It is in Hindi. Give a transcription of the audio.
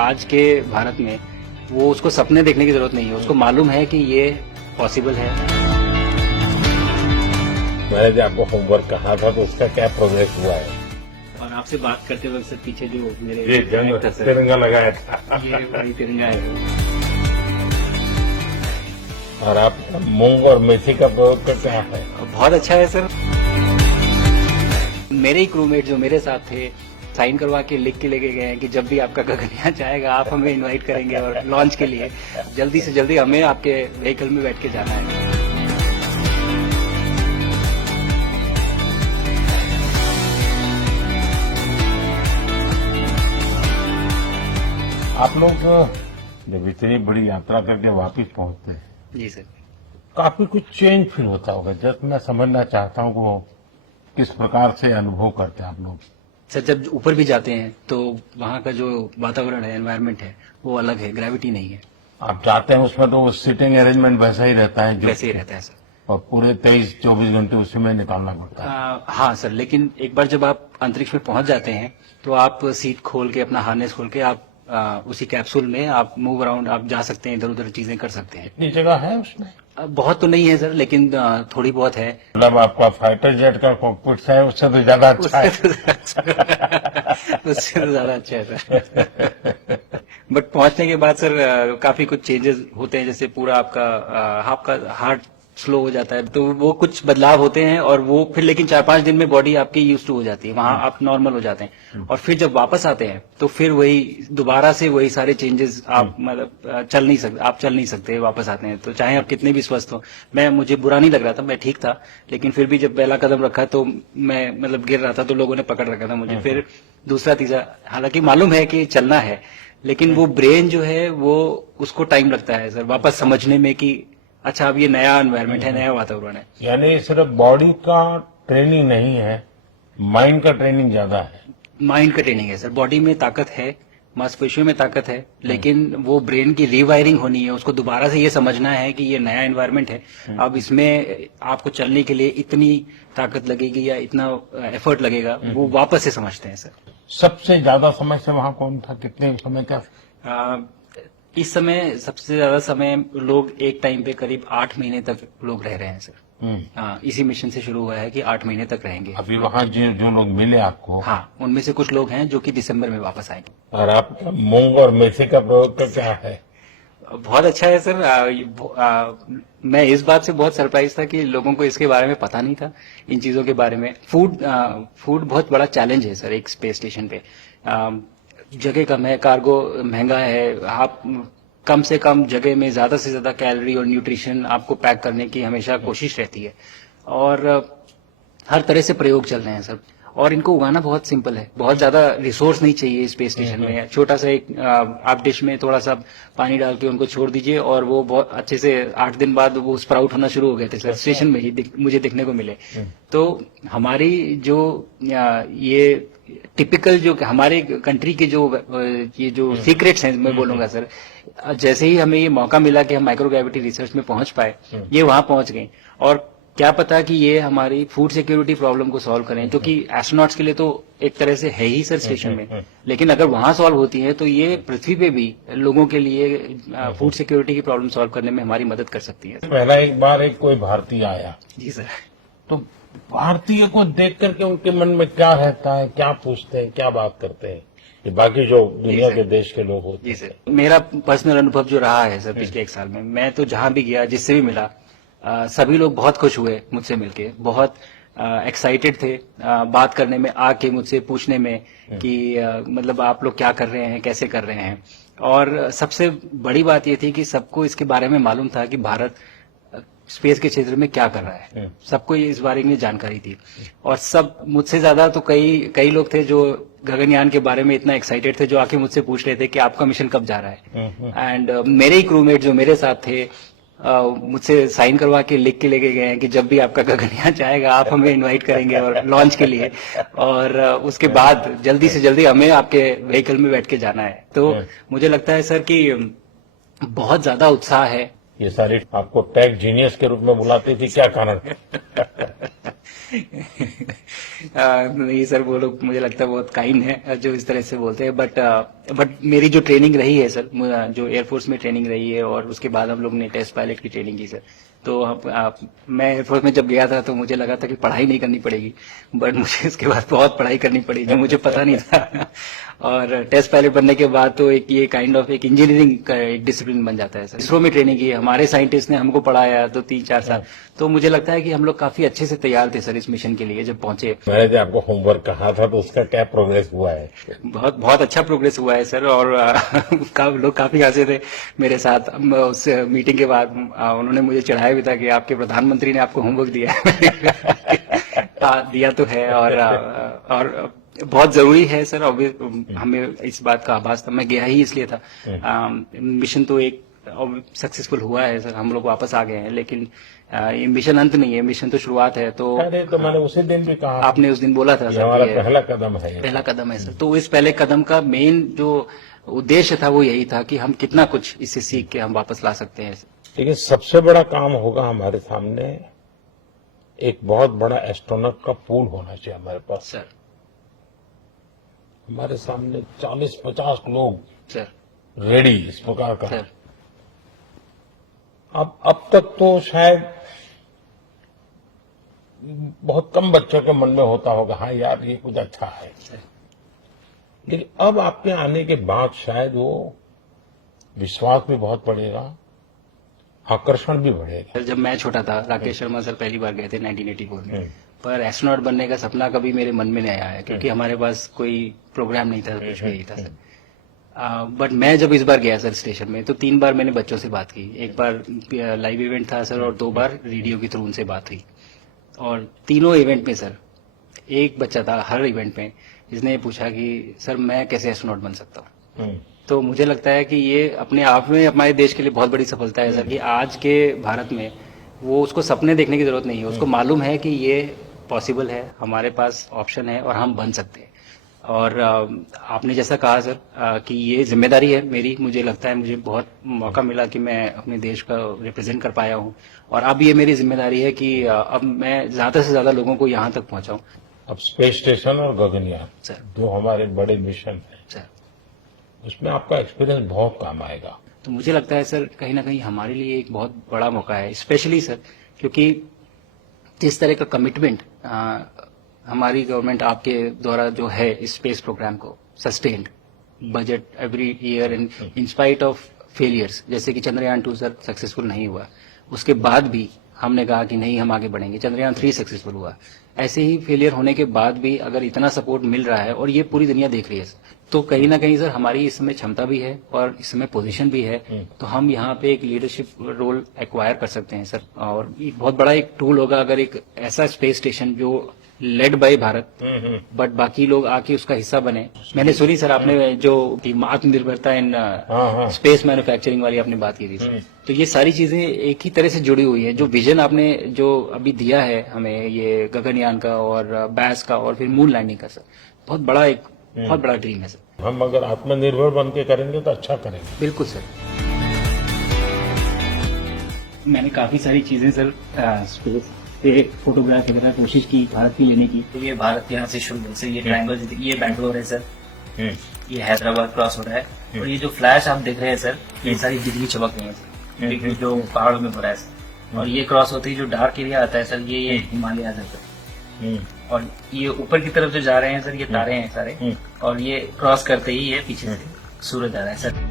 आज के भारत में वो उसको सपने देखने की जरूरत नहीं है, उसको मालूम है कि ये पॉसिबल है। मैंने जो आपको होमवर्क कहा था तो उसका क्या प्रोग्रेस हुआ है? और आपसे बात करते वक्त सर पीछे जो मेरे ये जंग तिरंगा लगाया था, ये वही तिरंगा है। और आप मूंग और मेथी का प्रयोग करते हैं? बहुत अच्छा है सर। मेरे ही क्रूमेट जो मेरे साथ थे साइन करवा के लिख के लेके गए हैं कि जब भी आपका गगनयान जाएगा आप हमें इनवाइट करेंगे और लॉन्च के लिए जल्दी से जल्दी हमें आपके व्हीकल में बैठ के जाना है। आप लोग जब इतनी बड़ी यात्रा करके वापस पहुंचते हैं, जी सर। काफी कुछ चेंज फील होता होगा। जब मैं समझना चाहता हूँ वो किस प्रकार से अनुभव करते हैं आप लोग? सर जब ऊपर भी जाते हैं तो वहाँ का जो वातावरण है, एनवायरनमेंट है, वो अलग है, ग्रेविटी नहीं है। आप जाते हैं उसमें तो सिटिंग अरेंजमेंट वैसा ही रहता है, वैसे ही रहता है सर। और पूरे 23-24 घंटे उसी में निकालना पड़ता है। हाँ सर, लेकिन एक बार जब आप अंतरिक्ष में पहुंच जाते हैं तो आप सीट खोल के, अपना हार्नेस खोल के आप उसी कैप्सूल में आप मूव अराउंड, आप जा सकते हैं, इधर उधर चीजें कर सकते हैं। इतनी जगह है उसमें? बहुत तो नहीं है सर, लेकिन थोड़ी बहुत है। मतलब आपका फाइटर जेट का कॉकपिट है उससे तो ज्यादा अच्छा है। उससे तो ज्यादा अच्छा है सर। बट पहुंचने के बाद सर काफी कुछ चेंजेस होते हैं, जैसे पूरा आपका हार्ट स्लो हो जाता है, तो वो कुछ बदलाव होते हैं और वो फिर लेकिन 4-5 दिन में बॉडी आपकी यूज टू हो जाती है, वहां आप नॉर्मल हो जाते हैं। और फिर जब वापस आते हैं तो फिर वही दोबारा से वही सारे चेंजेस आप मतलब चल नहीं सकते वापस आते हैं, तो चाहे आप कितने भी स्वस्थ हो। मुझे बुरा नहीं लग रहा था, मैं ठीक था, लेकिन फिर भी जब पहला कदम रखा तो मैं मतलब गिर रहा था तो लोगों ने पकड़ रखा था मुझे। फिर दूसरा तीसरा, हालांकि मालूम है कि चलना है, लेकिन वो ब्रेन जो है वो उसको टाइम लगता है सर वापस समझने में कि अच्छा अब ये नया एनवायरनमेंट है, नया वातावरण है। यानी सिर्फ बॉडी का ट्रेनिंग नहीं है, माइंड का ट्रेनिंग ज्यादा है। माइंड का ट्रेनिंग है सर। बॉडी में ताकत है, मांसपेशियों में ताकत है, लेकिन वो ब्रेन की रीवायरिंग होनी है, उसको दोबारा से ये समझना है कि ये नया एनवायरनमेंट है। अब इसमें आपको चलने के लिए इतनी ताकत लगेगी या इतना एफर्ट लगेगा, वो वापस से समझते हैं सर। सबसे ज्यादा समय से वहां कौन था, कितने समय का? इस समय सबसे ज्यादा समय लोग एक टाइम पे करीब 8 महीने तक लोग रह रहे हैं सर। इसी मिशन से शुरू हुआ है कि 8 महीने तक रहेंगे। अभी वहाँ जो लोग मिले आपको? हाँ, उनमें से कुछ लोग हैं जो कि दिसंबर में वापस आएंगे। और आप मूंग और मेथी का प्रयोग का क्या है? बहुत अच्छा है सर। मैं इस बात से बहुत सरप्राइज था कि लोगों को इसके बारे में पता नहीं था, इन चीजों के बारे में। फूड बहुत बड़ा चैलेंज है सर एक स्पेस स्टेशन पे। जगह कम है, कार्गो महंगा है, आप कम से कम जगह में ज्यादा से ज्यादा कैलोरी और न्यूट्रिशन आपको पैक करने की हमेशा कोशिश रहती है, और हर तरह से प्रयोग चल रहे हैं सर। और इनको उगाना बहुत सिंपल है, बहुत ज्यादा रिसोर्स नहीं चाहिए स्पेस स्टेशन में। छोटा सा एक आप डिश में थोड़ा सा पानी डाल के उनको छोड़ दीजिए और वो बहुत अच्छे से 8 दिन बाद वो स्प्राउट होना शुरू हो गए थे सर, स्टेशन में ही मुझे देखने को मिले। तो हमारी जो ये टिपिकल जो हमारे कंट्री के जो ये जो सीक्रेट्स हैं, मैं बोलूंगा सर, जैसे ही हमें ये मौका मिला कि हम माइक्रोग्रेविटी रिसर्च में पहुंच पाए, ये वहां पहुंच गए। और क्या पता कि ये हमारी फूड सिक्योरिटी प्रॉब्लम को सॉल्व करें, जो कि एस्ट्रोनॉट्स के लिए तो एक तरह से है ही सर स्टेशन में, लेकिन अगर वहां सॉल्व होती है तो ये पृथ्वी पे भी लोगों के लिए फूड सिक्योरिटी की प्रॉब्लम सॉल्व करने में हमारी मदद कर सकती है। पहला एक बार कोई भारतीय आया, जी सर, तो भारतीय को देख करके उनके मन में क्या रहता है, क्या पूछते हैं, क्या बात करते हैं, ये बाकी जो दुनिया के देश के लोग होते हैं? जी सर, मेरा पर्सनल अनुभव जो रहा है सर पिछले 1 साल में, मैं तो जहां भी गया, जिससे भी मिला, सभी लोग बहुत खुश हुए मुझसे मिलके, बहुत एक्साइटेड थे बात करने में, आके मुझसे पूछने में कि मतलब आप लोग क्या कर रहे हैं, कैसे कर रहे हैं। और सबसे बड़ी बात ये थी कि सबको इसके बारे में मालूम था कि भारत स्पेस के क्षेत्र में क्या कर रहा है, सबको इस बारे में जानकारी थी। और सब मुझसे ज्यादा तो कई लोग थे जो गगनयान के बारे में इतना एक्साइटेड थे, जो आके मुझसे पूछ रहे थे कि आपका मिशन कब जा रहा है। एंड मेरे ही क्रूमेट जो मेरे साथ थे मुझसे साइन करवा के लिख के लेके गए हैं कि जब भी आपका गगनयान जाएगा आप हमें इनवाइट करेंगे और लॉन्च के लिए, और उसके बाद जल्दी से जल्दी हमें आपके व्हीकल में बैठ के जाना है। तो मुझे लगता है सर कि बहुत ज्यादा उत्साह है ये सारी आपको टेक जीनियस के रूप में बुलाती थी, क्या कारण? नहीं सर, वो लोग मुझे लगता है बहुत काइंड है जो इस तरह से बोलते हैं, बट मेरी जो ट्रेनिंग रही है सर, जो एयरफोर्स में ट्रेनिंग रही है और उसके बाद हम लोग ने टेस्ट पायलट की ट्रेनिंग की सर। तो मैं एयरफोर्स में जब गया था तो मुझे लगा था कि पढ़ाई नहीं करनी पड़ेगी, बट मुझे इसके बाद बहुत पढ़ाई करनी पड़ी जो मुझे पता नहीं था। और टेस्ट पायलट बनने के बाद तो एक ये काइंड ऑफ एक इंजीनियरिंग का एक डिसिप्लिन बन जाता है सर। इसरो में ट्रेनिंग की, हमारे साइंटिस्ट ने हमको पढ़ाया तो 3-4 साल, तो मुझे लगता है कि हम लोग काफी अच्छे से तैयार थे सर इस मिशन के लिए जब पहुंचे। मैंने जो आपको होमवर्क कहा था तो उसका क्या प्रोग्रेस हुआ है? बहुत बहुत अच्छा प्रोग्रेस हुआ है सर, और लोग काफी हंसे थे मेरे साथ। उस मीटिंग के बाद उन्होंने मुझे चढ़ाया भी था कि आपके प्रधानमंत्री ने आपको होमवर्क दिया है। दिया तो है, और बहुत जरूरी है सर। हमें इस बात का आभास था, मैं गया ही इसलिए था। मिशन तो एक सक्सेसफुल हुआ है सर, हम लोग वापस आ गए हैं, लेकिन ये मिशन अंत नहीं है, मिशन तो शुरुआत है। तो अरे तो मैंने उसी दिन भी कहा, आपने उस दिन बोला था सर, हमारा पहला कदम है, पहला कदम है सर। तो इस पहले कदम का मेन जो उद्देश्य था वो यही था कि हम कितना कुछ इससे सीख के हम वापस ला सकते हैं। लेकिन सबसे बड़ा काम होगा हमारे सामने, एक बहुत बड़ा एस्ट्रोनॉट का पूल होना चाहिए हमारे पास सर। हमारे सामने 40-50 लोग सर रेडी इस प्रकार का। सर अब तक तो शायद बहुत कम बच्चों के मन में होता होगा, हाँ यार ये कुछ अच्छा है, लेकिन अब आपके आने के बाद शायद वो विश्वास भी बहुत बढ़ेगा, आकर्षण भी बढ़ेगा। सर, जब मैं छोटा था, राकेश शर्मा सर पहली बार गए थे 1984 में, पर एस्ट्रोनॉट बनने का सपना कभी मेरे मन में नहीं आया, क्योंकि हमारे पास कोई प्रोग्राम नहीं था, कुछ भी नहीं था सर। बट मैं जब इस बार गया सर स्टेशन में, तो 3 बार मैंने बच्चों से बात की। एक बार लाइव इवेंट था सर, और 2 बार रेडियो के थ्रू उनसे बात हुई। और तीनों इवेंट में सर एक बच्चा था हर इवेंट में जिसने ये पूछा कि सर मैं कैसे एस्ट्रोनॉट बन सकता हूँ। तो मुझे लगता है कि ये अपने आप में हमारे देश के लिए बहुत बड़ी सफलता है सर, कि आज के भारत में वो उसको सपने देखने की जरूरत नहीं है, उसको मालूम है कि ये पॉसिबल है, हमारे पास ऑप्शन है और हम बन सकते हैं। और आपने जैसा कहा सर कि ये जिम्मेदारी है मेरी, मुझे लगता है मुझे बहुत मौका मिला कि मैं अपने देश का रिप्रेजेंट कर पाया हूँ, और अब ये मेरी जिम्मेदारी है कि अब मैं ज्यादा से ज्यादा लोगों को यहाँ तक पहुँचाऊँ। अब स्पेस स्टेशन और गगनयान सर, जो हमारे बड़े मिशन है सर, उसमें आपका एक्सपीरियंस बहुत काम आएगा। तो मुझे लगता है सर कहीं ना कहीं हमारे लिए एक बहुत बड़ा मौका है, स्पेशली सर क्योंकि जिस तरह का कमिटमेंट हमारी गवर्नमेंट आपके द्वारा जो है इस स्पेस प्रोग्राम को sustained budget every year in spite of failures, जैसे कि चंद्रयान 2 सर सक्सेसफुल नहीं हुआ, उसके बाद भी हमने कहा कि नहीं हम आगे बढ़ेंगे, चंद्रयान 3 सक्सेसफुल हुआ। ऐसे ही फेलियर होने के बाद भी अगर इतना सपोर्ट मिल रहा है और ये पूरी दुनिया देख रही है, तो कहीं ना कहीं सर हमारी इस समय क्षमता भी है और इस समय पोजीशन भी है, तो हम यहाँ पे एक लीडरशिप रोल एक्वायर कर सकते हैं सर। और एक बहुत बड़ा एक टूल होगा अगर एक ऐसा स्पेस स्टेशन जो लेड बाय भारत बट बाकी लोग आके उसका हिस्सा बने। मैंने सुनी सर आपने जो आत्मनिर्भरता इन स्पेस मैन्युफैक्चरिंग वाली आपने बात की थी सर, तो ये सारी चीजें एक ही तरह से जुड़ी हुई है। जो विजन आपने जो अभी दिया है हमें, ये गगनयान का और बैस का और फिर मून लैंडिंग का सर, बहुत बड़ा ड्रीम है सर। हम अगर आत्मनिर्भर बन के करेंगे तो अच्छा करेंगे। बिल्कुल सर। मैंने काफी सारी चीजें सर स्पेस पे फोटोग्राफ वगैरह कोशिश की भारत की लेने की। तो ये भारत यहाँ से शुरू से ये ट्रायंगल, ये बैंगलोर है सर, ये हैदराबाद क्रॉस हो रहा है, और ये जो फ्लैश आप देख रहे हैं सर, ये सारी बिजली चमक रही है सर, बिजली जो पहाड़ों में हो रहा है सर। और ये क्रॉस होते ही जो डार्क एरिया आता है सर, ये हिमालय है सर। और ये ऊपर की तरफ जो जा रहे हैं सर, ये तारे हैं सारे, और ये क्रॉस करते ही ये पीछे से सूरज आ रहा है सर।